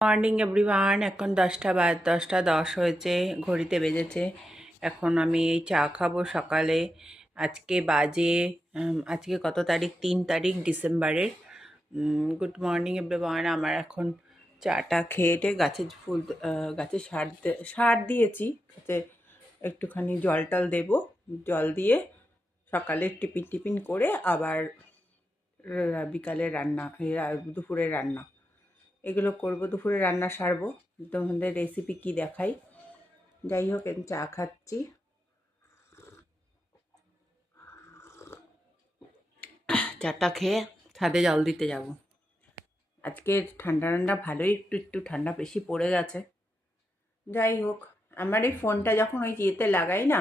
Morning everyone, এখন দশটা বা দশটা দশ হয়েছে, ঘড়িতে বেজেছে। এখন আমি এই চা খাব সকালে। আজকে বাজে আজকে কত তারিখ? তিন তারিখ ডিসেম্বরের। গুড মর্নিং এভরিওয়ান, আমার এখন চাটা খেয়েটে গাছে ফুল গাছে সার সার দিয়েছি। গাছে একটুখানি জল টল দেবো। জল দিয়ে সকালে টিফিন টিফিন করে আবার বিকালে রান্না দুপুরে রান্না। এগুলো করব দুপুরে রান্না সারবো। তোমাদের রেসিপি কি দেখাই? যাই হোক আমি চা খাচ্ছি। চাটা খেয়ে ছাদে জল দিতে যাব। আজকে ঠান্ডা ঠান্ডা ভালোই একটু একটু ঠান্ডা বেশি পড়ে গেছে। যাই হোক আমার এই ফোনটা যখন ওই ইয়েতে লাগাই না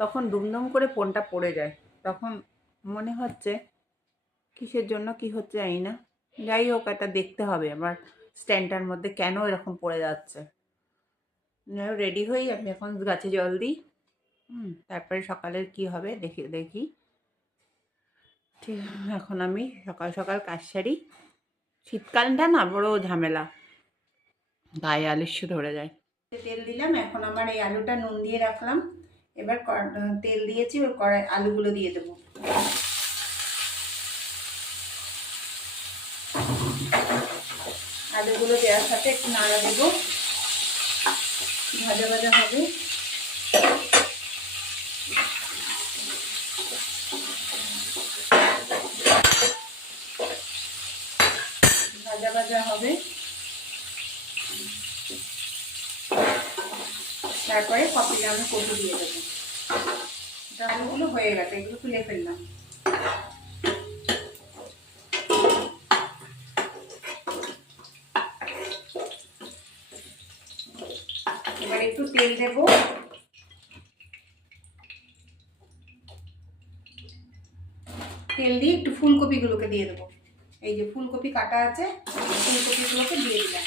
তখন দুমদম করে ফোনটা পড়ে যায়। তখন মনে হচ্ছে কিসের জন্য কি হচ্ছে জানি না। যাই হোক এটা দেখতে হবে আমার। স্ট্যান্ডটার মধ্যে কেন এরকম পড়ে যাচ্ছে? রেডি হই, আমি এখন গাছে জল দিই। হুম, তারপরে সকালের কি হবে দেখি দেখি। ঠিক, এখন আমি সকাল সকাল কাজ সারি। শীতকালটা না, বড় ঝামেলা। গায়ে আলিস্য ধরে যায়। তেল দিলাম, এখন আমার এই আলুটা নুন দিয়ে রাখলাম। এবার তেল দিয়েছি এবার কড়াই, আলুগুলো দিয়ে দেবো। আলুগুলো দেওয়ার সাথে একটু নাড়া দেবো। ভাজা ভাজা হবে। ভাজা ভাজা হবে। তারপরে কপি আমি কপি দিয়ে দেবো। ডালগুলো হয়ে গেছে, এগুলো তুলে ফেললাম এবার একটু তেল দেবো। তেল দিয়ে একটু ফুলকপিগুলোকে দিয়ে দেবো। এই যে ফুলকপি কাটা আছে, ফুলকপিগুলোকে দিয়ে দিলাম।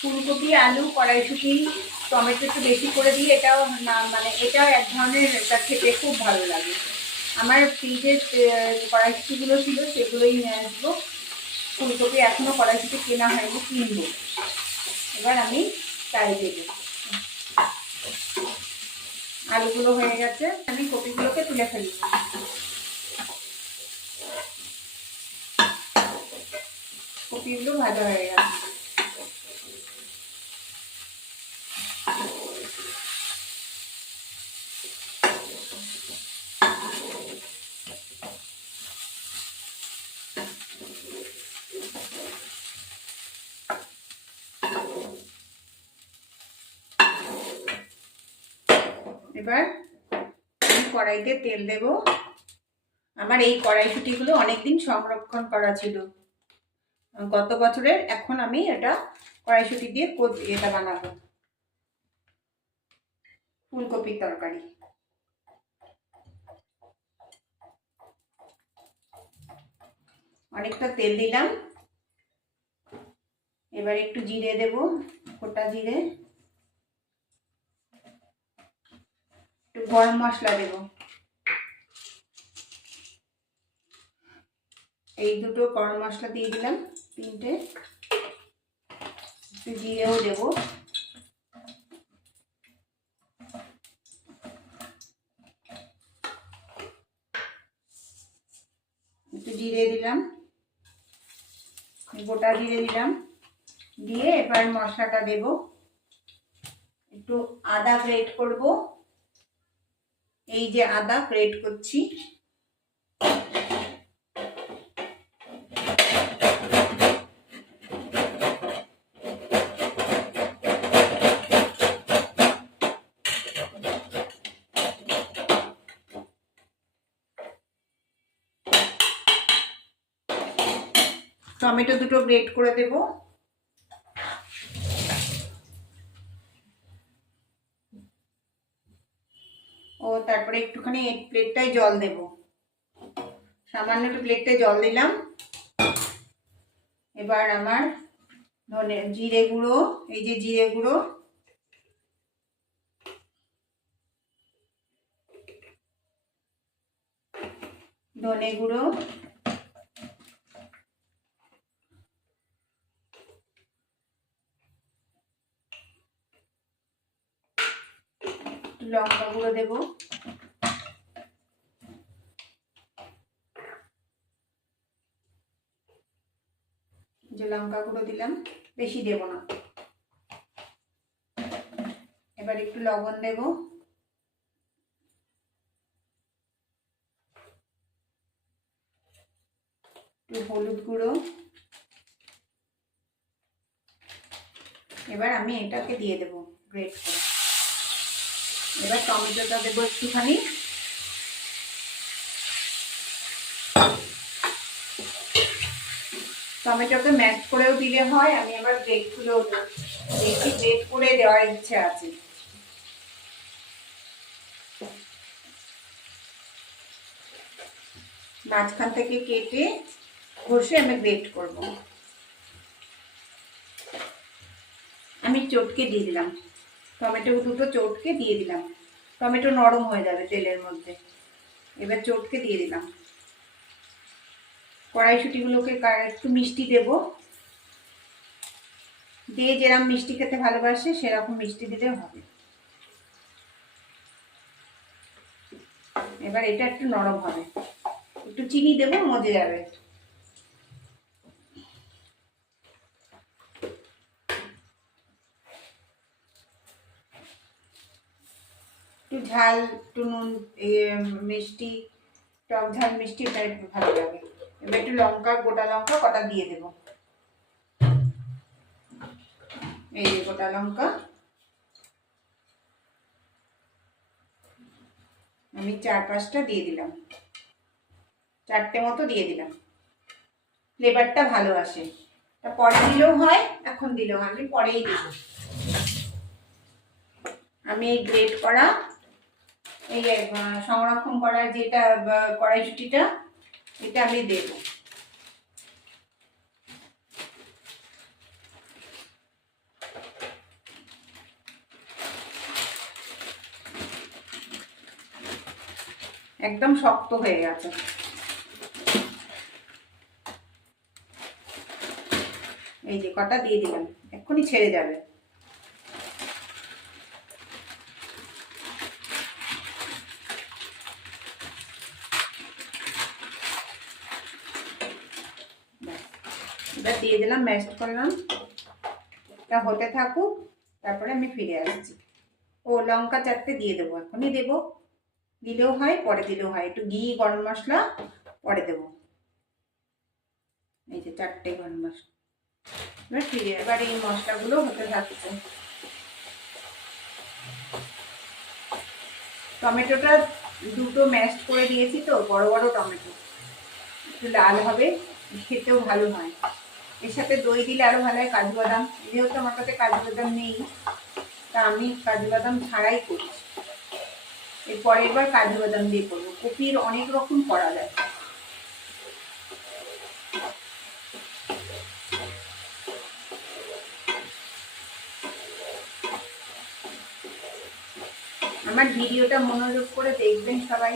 ফুলকপি, আলু, কড়াইশুটি, টমেটো একটু বেশি করে দিই এটাও না মানে এটাও এক ধরনের খেতে খুব ভালো লাগে। আমার ফ্রিজের কড়াইশুটিগুলো ছিল, সেগুলোই নিয়ে আসব। ফুলকপি এখনও কড়াইশুটি কেনা হয়নি, কিনবো। এবার আমি তাই দেবো। আলুগুলো হয়ে গেছে, আমি কপিগুলোকে তুলে ফেলি। কপিগুলো ভাজা হয়ে গেছে। এবার কড়াইতে তেল দেব। আমার এই কড়াইশুটিগুলো অনেকদিন সংরক্ষণ করা ছিল। গত বছরের এখন আমি এটা কড়াইশুটি দিয়ে এটা বানাবো। ফুলকপির তরকারি। অনেকটা তেল দিলাম। এবার একটু জিরে দেব, গোটা জিরে। একটু গরম মশলা দেব। এই দুটো গরম মশলা দিয়ে দিলাম, তিনটে। একটু জিরেও দেব। একটু জিরে দিলাম। গোটা জিরে দিলাম। দিয়ে এবার মশলাটা দেব। একটু আদা গ্রেট করব। এই যে আদা গ্রেট করছি। টমেটো দুটো গ্রেট করে দেব ও তারপরে একটুখানি এই প্লেটটায় জল দেব। সামান্য একটু প্লেটটায় জল দিলাম। এবার আমার ধনে, জিরে গুঁড়ো, এই যে জিরে গুঁড়ো। ধনে গুঁড়ো। লঙ্কা গুঁড়ো দেবো। যে লঙ্কা গুঁড়ো দিলাম, বেশি দেব না। এবার একটু লবণ দেব। একটু হলুদ গুঁড়ো। এবার আমি এটাকে দিয়ে দেবো গ্রেট করে। এবার টমেটোটা দেবো একটুখানি। টমেটোকে ম্যাশ করেও দিলে হয়, আমি আবার গ্রেটগুলো বেশি গ্রেট করে দেওয়ার ইচ্ছে আছে। মাঝখান থেকে কেটে ঘষে আমি গ্রেট করব। আমি চটকে দিয়ে দিলাম। টমেটো দুটো চটকে দিয়ে দিলাম। টমেটো নরম হয়ে যাবে তেলের মধ্যে। এবার চটকে দিয়ে দিলাম। কড়াইশুটিগুলোকে একটু মিষ্টি দেব। দিয়ে যেরকম মিষ্টি খেতে ভালোবাসে, সেরকম মিষ্টি দিলে হবে। এবার এটা একটু নরম হবে। একটু চিনি দেবো, মজে যাবে। একটু ঝাল, একটু নুন মিষ্টি, টক ঝাল, মিষ্টি একটু ভালো লাগে। এবার একটু লঙ্কা, গোটা লঙ্কা কটা দিয়ে দেবো। এই যে গোটা লঙ্কা। আমি চার পাঁচটা দিয়ে দিলাম। চারটে মতো দিয়ে দিলাম। ফ্লেভারটা ভালো আসে। পরে দিলেও হয়, এখন দিলেও আমি পরেই দেব। আমি এই গ্রেট করা, এই সংরক্ষণ করার যেটা কড়াইশুটিটা এটা আমি দেব। একদম শক্ত হয়ে গেছে। এই যে কটা দিয়ে দিলাম, এক্ষুনি ছেড়ে যাবে। ম্যাশ করলাম তা হতে থাকুক, তারপরে আমি ফিরে আসছি। ও লঙ্কা চারটে দিয়ে দেবো, এখনই দেবো। দিলেও হয়, পরে দিলেও হয়। একটু ঘি, গরম মশলা, পরে দেবো। এই যে চারটে গরম মশলা। এবার ফিরে, এবার এই মশলাগুলো হতে থাকছে। টমেটোটা দুটো ম্যাশ করে দিয়েছি তো, বড় বড় টমেটো। একটু লাল হবে, খেতেও ভালো হয়। এর সাথে দই দিলে আরও ভালো হয়, কাজু বাদাম। যেহেতু আমার কাছে কাজু বাদাম নেই, তা আমি কাজু বাদাম ছাড়াই করছি এর পরের বার কাজু বাদাম দিয়ে করব। কপির অনেক রকম করা যায়। আমার ভিডিওটা মনোযোগ করে দেখবেন সবাই।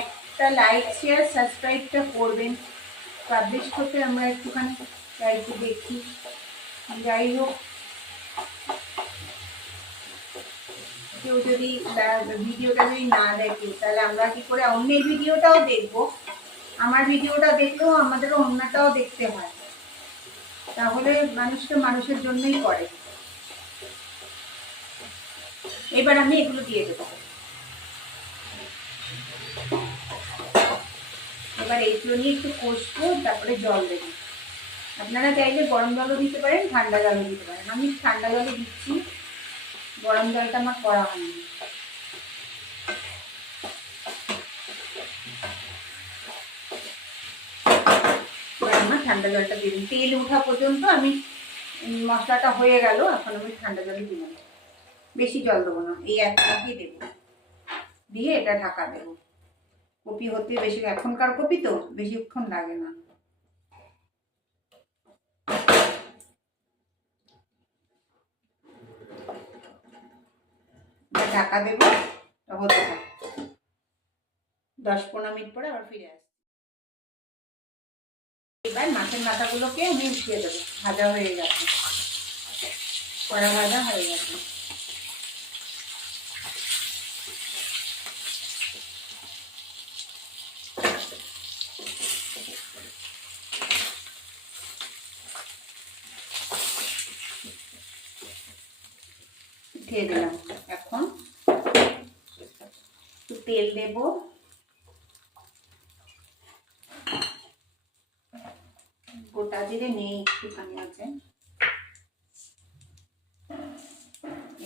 একটা লাইক শেয়ার সাবস্ক্রাইবটা করবেন। পাবলিশ করতে আমরা একটুখানি একটু দেখি। যাই হোক কেউ যদি ভিডিওটা যদি না দেখে, তাহলে আমরা কি করে অন্যের ভিডিওটাও দেখব। আমার ভিডিওটা দেখলেও আমাদেরও অন্যটাও দেখতে হয়। তাহলে মানুষটা মানুষের জন্যই করে। এবার আমি এগুলো দিয়ে দেবো। এবার এইগুলো নিয়ে একটু কষবো, তারপরে জল দেবো। আপনারা চাইলে গরম জলও দিতে পারেন, ঠান্ডা জলও দিতে পারেন। আমি ঠান্ডা জলও দিচ্ছি, গরম জলটা আমার করা হয়নি। আমার ঠান্ডা জলটা দিন। তেল ওঠা পর্যন্ত আমি মশলাটা হয়ে গেল, এখন আমি ঠান্ডা জলে দিলাম বেশি জল দেবো না, এই এক দেবো। দিয়ে এটা ঢাকা দেবো। কপি হতে বেশি, এখনকার কপি তো বেশিক্ষণ লাগে না। ঢাকা দেবো হতে দশ পনেরো মিনিট পরে আবার ফিরে আসছি। এবার মাছের মাথাগুলোকে আমি উঠিয়ে দেবো, ভাজা হয়ে গেছে। কড়া ভাজা হয়ে গেছে। উঠিয়ে দিলাম। এখন একটু তেল দেব। গোটা জিরে নেই একটুখানি আছে।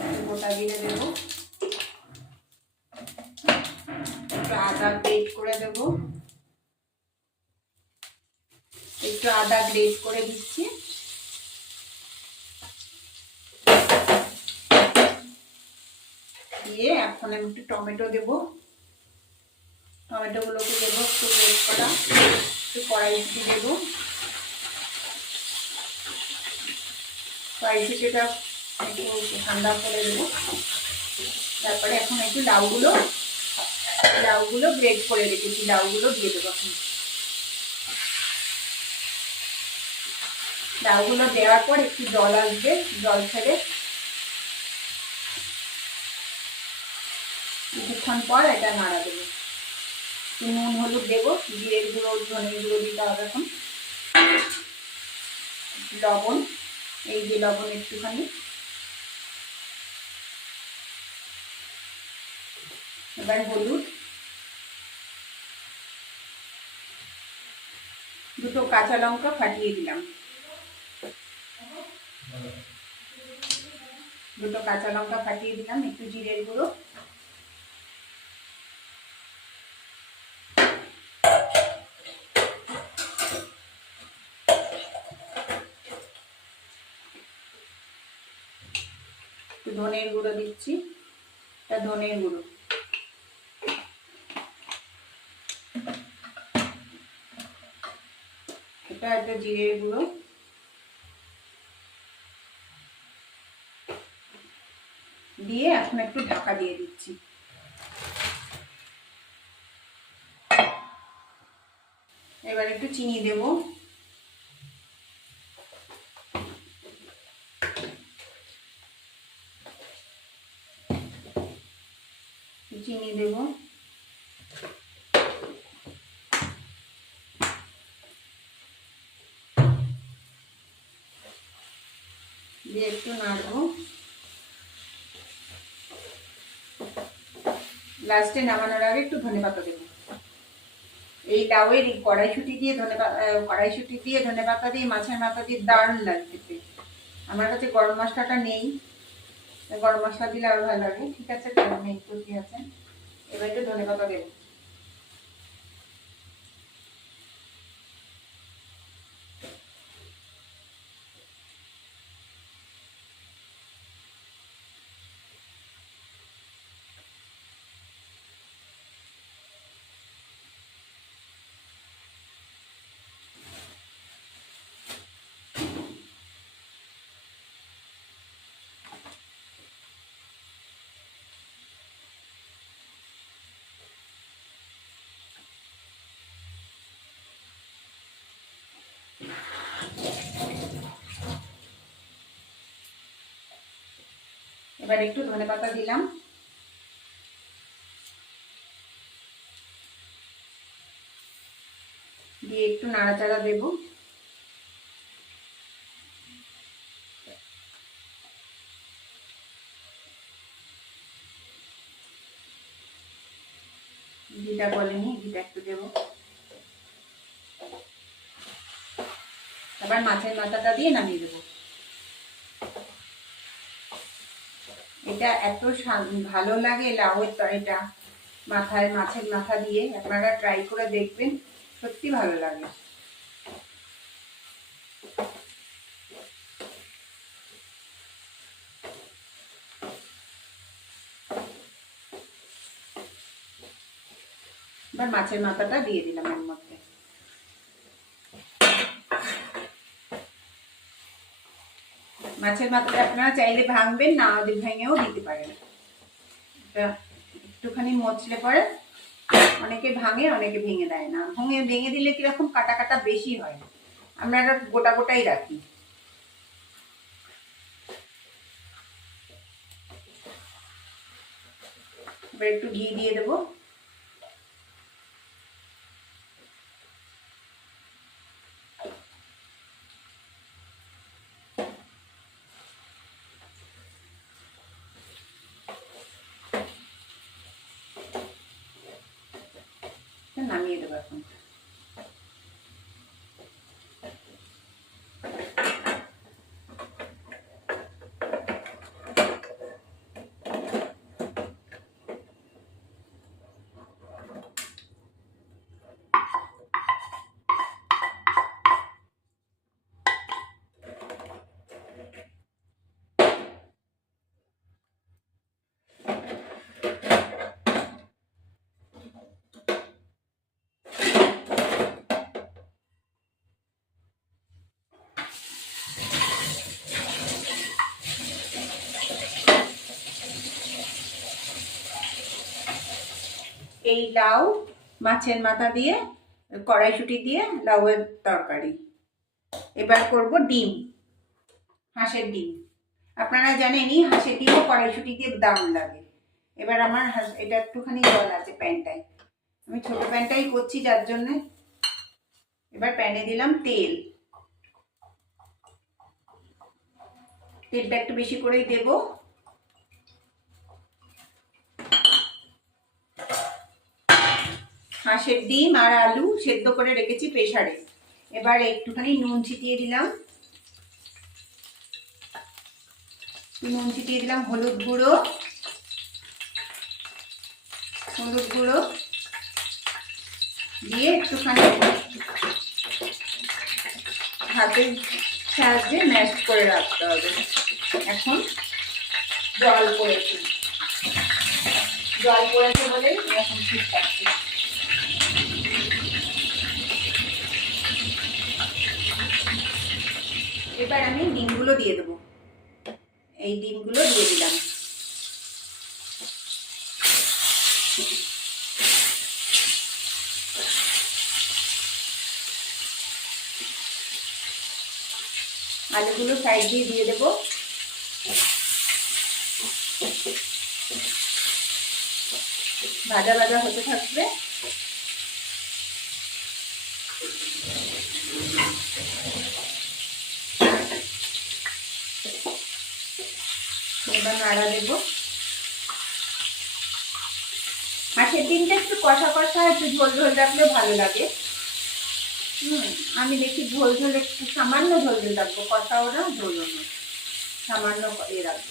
একটু গোটা জিরে দেবো। আদা গ্রেট করে দেব। একটু আদা গ্রেট করে দিচ্ছি। এখন আমি একটু টমেটো দেবো। টমেটোগুলোকে দেবো একটু গ্রেট করা, একটু কড়াইশুটি দেবো। কড়াইশুটিটা একটু ঠান্ডা করে দেবো। তারপরে এখন একটু লাউগুলো লাউগুলো গ্রেট করে রেখেছি লাউগুলো দিয়ে দেবো এখন। লাউগুলো দেওয়ার পর একটু জল আসবে, জল ছেড়ে কিছুক্ষণ পর এটা নাড়া দেবো। নুন হলুদ দেবো, জিরের গুঁড়ো ধনে গুঁড়ো দিতে হবে এখন। লবণ, এই যে লবণ একটুখানি। এবার হলুদ। দুটো কাঁচা লঙ্কা ফাটিয়ে দিলাম। দুটো কাঁচা লঙ্কা ফাটিয়ে দিলাম, একটু জিরের গুঁড়ো। ধনের গুঁড়ো দিচ্ছি। এটা ধনের গুঁড়ো। এটা একটা জিরের গুঁড়ো। দিয়ে এখন একটু ঢাকা দিয়ে দিচ্ছি। এবার একটু চিনি দেবো। চিনি দেব। দিয়ে একটু নাড়বো। লাস্টে নামানোর আগে একটু ধনে পাতা দেবো। এই লাউয়ের এই কড়াইশুটি দিয়ে ধনে কড়াইশুটি দিয়ে ধনে পাতা দিয়ে মাছের মাথা দিয়ে দারুণ লাগছে আমার কাছে গরম মশলাটা নেই। গরম মশলা দিলে আরও ভালো লাগে। ঠিক আছে তো কি আছে। এবার একটু ধনে পাতা এবার একটু ধনে পাতা দিলাম। দিয়ে একটু নাড়াচাড়া দেব। ঘিটা বলেনি, ঘিটা একটু দেবো। এবার মাছের মাথাটা দিয়ে নামিয়ে দেবো। এটা এত ভালো লাগে লাউয়ের তরকারিটা মাথায়, মাছের মাথা দিয়ে। আপনারা ট্রাই করে দেখবেন, সত্যি ভালো লাগে। এবার মাছের মাথাটা দিয়ে দিলাম এর মধ্যে। মাছের মাথাটা আপনারা চাইলে ভাঙবেন, না আমাদের ভেঙেও দিতে পারেন। একটুখানি মচলে পরে অনেকে ভাঙে, অনেকে ভেঙে দেয় না। ভেঙে ভেঙে দিলে কীরকম কাটা কাটা বেশি হয়? আমরা এটা গোটা গোটাই রাখি। এবার একটু ঘি দিয়ে দেবো নামিয়ে দেবো এখন এই লাউ, মাছের মাথা দিয়ে, কড়াইশুটি দিয়ে লাউয়ের তরকারি। এবার করব ডিম, হাঁসের ডিম। আপনারা জানেনই, হাঁসের ডিমও কড়াইশুটি দিয়ে দারুণ লাগে। এবার আমার এটা একটুখানি জল আছে প্যানটায়। আমি ছোট প্যানটাই করছি, যার জন্যে এবার প্যানে দিলাম তেল। তেলটা একটু বেশি করেই দেবো। হাঁসের ডিম আর আলু সেদ্ধ করে রেখেছি প্রেসারে। এবার একটুখানি নুন ছিটিয়ে দিলাম। নুন ছিটিয়ে দিলাম হলুদ গুঁড়ো। হলুদ গুঁড়ো। দিয়ে একটুখানি হাতের সাহায্যে ম্যাশ করে রাখতে হবে। এখন জল পড়েছে। জল পড়েছে বলে এখন ঠিক এবার আমি ডিমগুলো দিয়ে দেবো। এই ডিমগুলো দিয়ে দিলাম। আলুগুলো সাইড দিয়ে দিয়ে দেবো। ভাজা ভাজা হতে থাকবে এবার নাড়া দেবো। হাঁসের ডিমটা একটু কষা কষা, একটু ঝোল ঝোল রাখলে ভালো লাগে। হুম, আমি দেখি ঝোল ঝোল একটু সামান্য ঝোল ঝোল রাখব, কষাও না, ঝোলও না। সামান্য এ রাখব।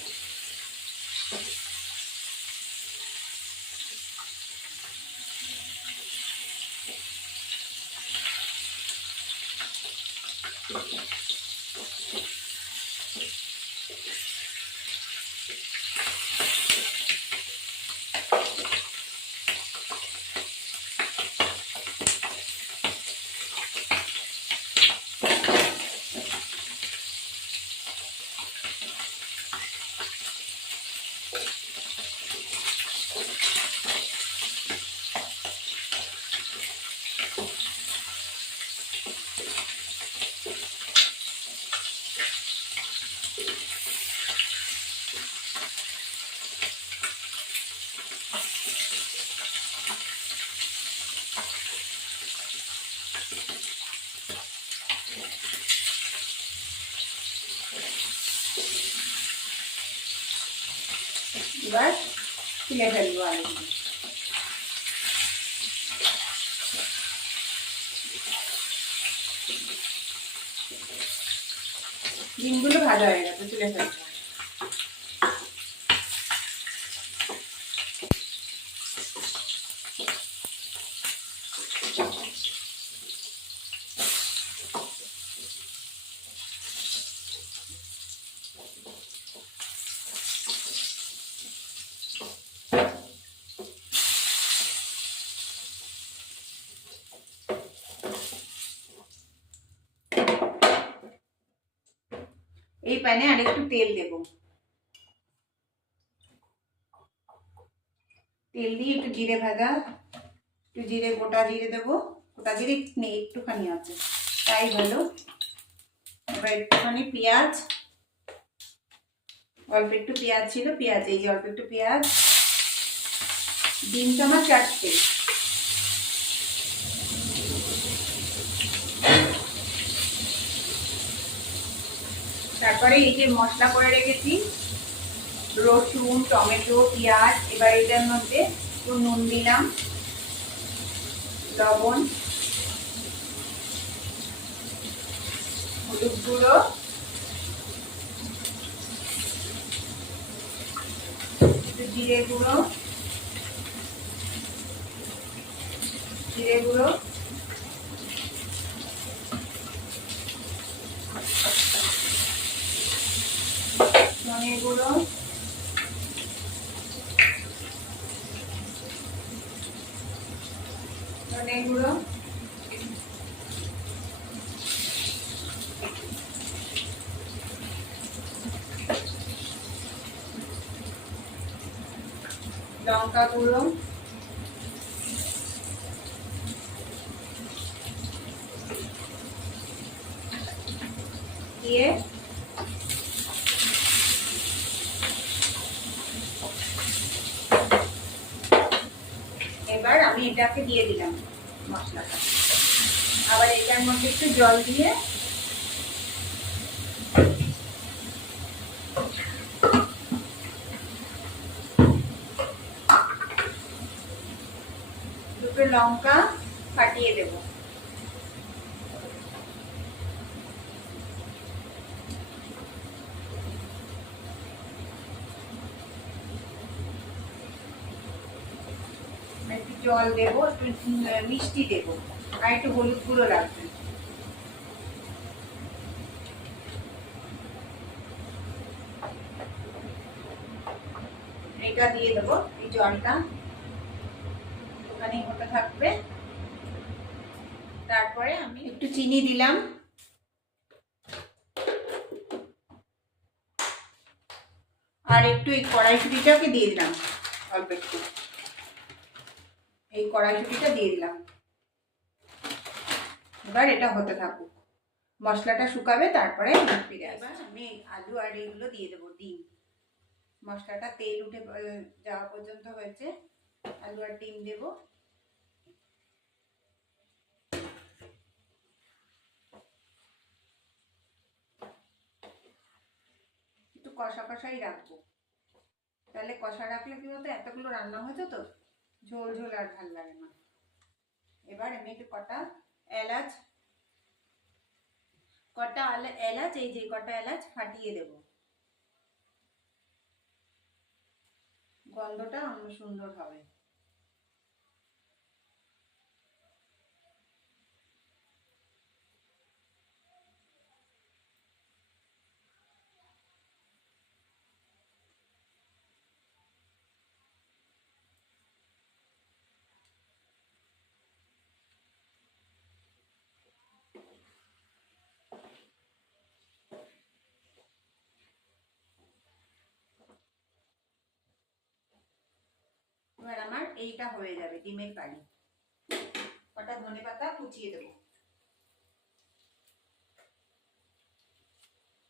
এবার তুলে ফেলব আলুগুলো ডিমগুলো ভাজা হয়ে গেছে তুলে ফেলব এই প্যানে আর একটু তেল দেব। তেল দিয়ে একটু জিরে ভাজা, একটু জিরে, গোটা জিরে দেবো। গোটা জিরে নেই, একটুখানি আছে। তাই ভালো এবার একটুখানি পেঁয়াজ। অল্প একটু পেঁয়াজ ছিল, পেঁয়াজ, এই যে অল্প একটু পেঁয়াজ। ডিমটা আমার চারটে। তারপরে এই যে মশলা করে রেখেছি, রসুন, টমেটো, পেঁয়াজ, এবার এটার মধ্যে একটু নুন দিলাম, লবণ, হলুদ গুঁড়ো জিরে গুঁড়ো জিরে গুঁড়ো ধনে গুঁড়ো ধনে গুঁড়ো লঙ্কা গুঁড়ো দিয়ে এবার আমি এটাকে দিয়ে দিলাম মশলাটা। আবার এটার মধ্যে একটু জল দিয়ে দুটো লঙ্কা ফাটিয়ে দেব। একটু জল দেবো, একটু মিষ্টি দেবো, আর একটু হলুদ গুঁড়ো রাখবেন এটা দিয়ে দেবো, এই জলটা। ওখানে হতে থাকবে। তারপরে আমি একটু চিনি দিলাম। আর একটু এই কড়াইশুটিটাকে দিয়ে দিলাম অল্প একটু। এই কড়াইশুটিটা দিয়ে দিলাম। এবার এটা হতে থাকুক। মশলাটা শুকাবে তারপরে ফিরে এবার আমি আলু আর এগুলো দিয়ে দেবো ডিম। মশলাটা তেল উঠে যাওয়া পর্যন্ত হয়েছে। আলু আর ডিম দেবো। কষা কষাই রাখব। তাহলে কষা রাখলে কি বলতো, এতগুলো রান্না হতো তো, ঝোল ঝোল আর ভালো লাগে না। এবার আমি একটু কটা এলাচ কটা এলাচ, এই যে কটা এলাচ ফাটিয়ে দেব। গন্ধটা অন্য সুন্দর হবে এবার আমার এইটা হয়ে যাবে, ডিমের কারি। কটা ধনে পাতা কুচিয়ে দেবো।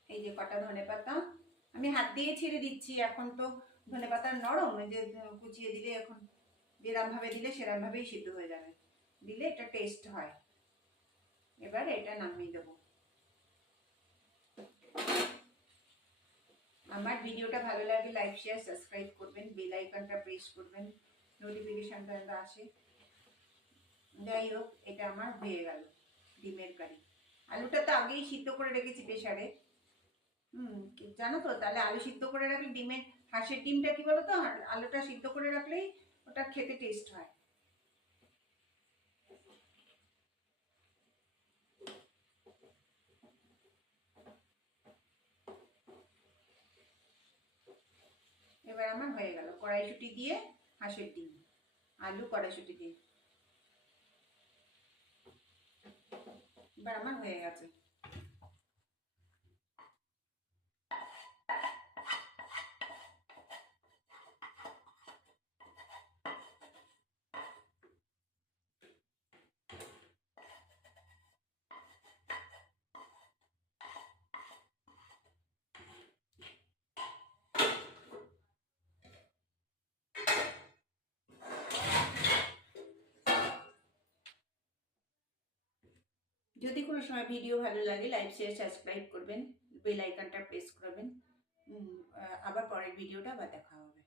এই যে কটা ধনে পাতা, আমি হাত দিয়ে ছেড়ে দিচ্ছি, এখন তো ধনে পাতার নরম যে কুচিয়ে দিলে এখন যেরম ভাবে দিলে সেরম ভাবেই সিদ্ধ হয়ে যাবে। দিলে এটা টেস্ট হয়। এবার এটা নামিয়ে দেবো। আমার ভিডিওটা ভালো লাগে লাইক শেয়ার সাবস্ক্রাইব করবেন বেল আইকনটা প্রেস করবেন। নোটিফিকেশনটা আসে। যাই হোক এটা আমার হয়ে গেল ডিমের কারি। আলুটা তো আগেই সিদ্ধ করে রেখেছি প্রেশারে হুম জানো তো, তাহলে আলু সিদ্ধ করে রাখলে ডিমের, হাঁসের ডিমটা কি বলো তো আলুটা সিদ্ধ করে রাখলেই ওটা খেতে টেস্ট হয়। এবার আমার হয়ে গেল। কড়াইশুটি দিয়ে হাঁসের ডিম। আলু কড়াইশুটি দিয়ে। এবার আমার হয়ে গেছে। যদি কোনো সময় ভিডিও ভালো লাগে লাইক শেয়ার সাবস্ক্রাইব করবেন বেল আইকনটা প্রেস করবেন। আবার পরের ভিডিওটা আবার দেখা হবে।